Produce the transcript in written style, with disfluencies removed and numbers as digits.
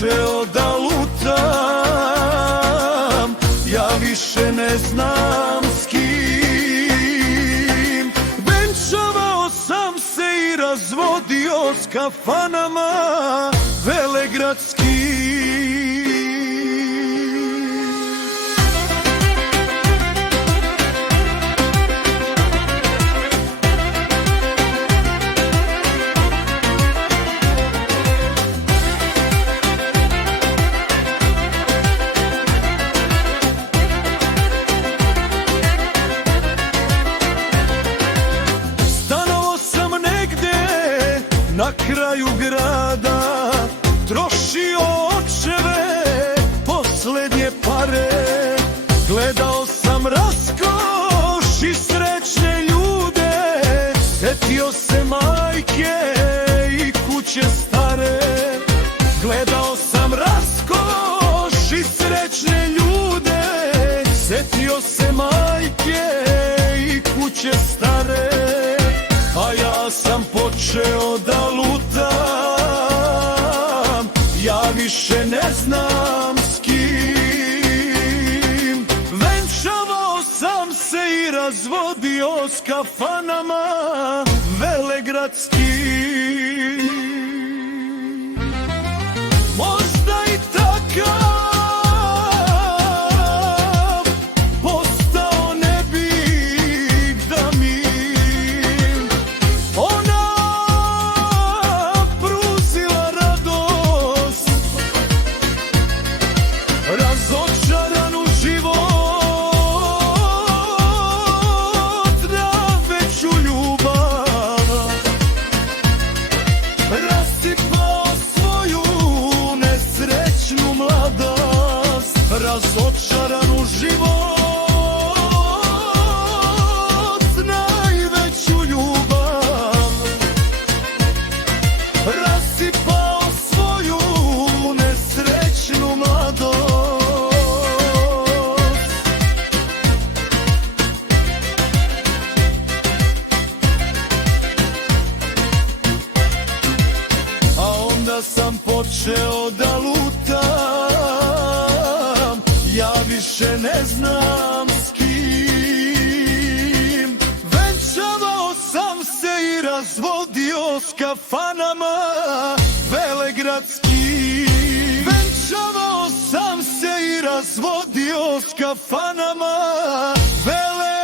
počeo da lutam, ja više ne znam s kim. Venčavao sam se i razvodio s kafanama velegradskim. Na kraju grada trošio očeve posljednje pare. Gledao sam raskoš i srećne ljude, setio se majke i kuće stare. Gledao sam raskoš i srećne ljude, setio se majke i kuće stare. A ja sam počeo da lutam, ja više ne znam s kim. Venčavao sam se i razvodio s kafanama velegradskim. Možda i takav razočaran u život na veću ljubav, rasipao svoju nesrećnu mladost. Razočaran u život najveću ljubav, rasipao svoju nesrećnu mladost. Onda sam počeo da lutam, ja više ne znam s kim. Venčavao sam se i razvodio s kafanama velegradskim. Venčavao sam se i razvodio s kafanama velegradskim.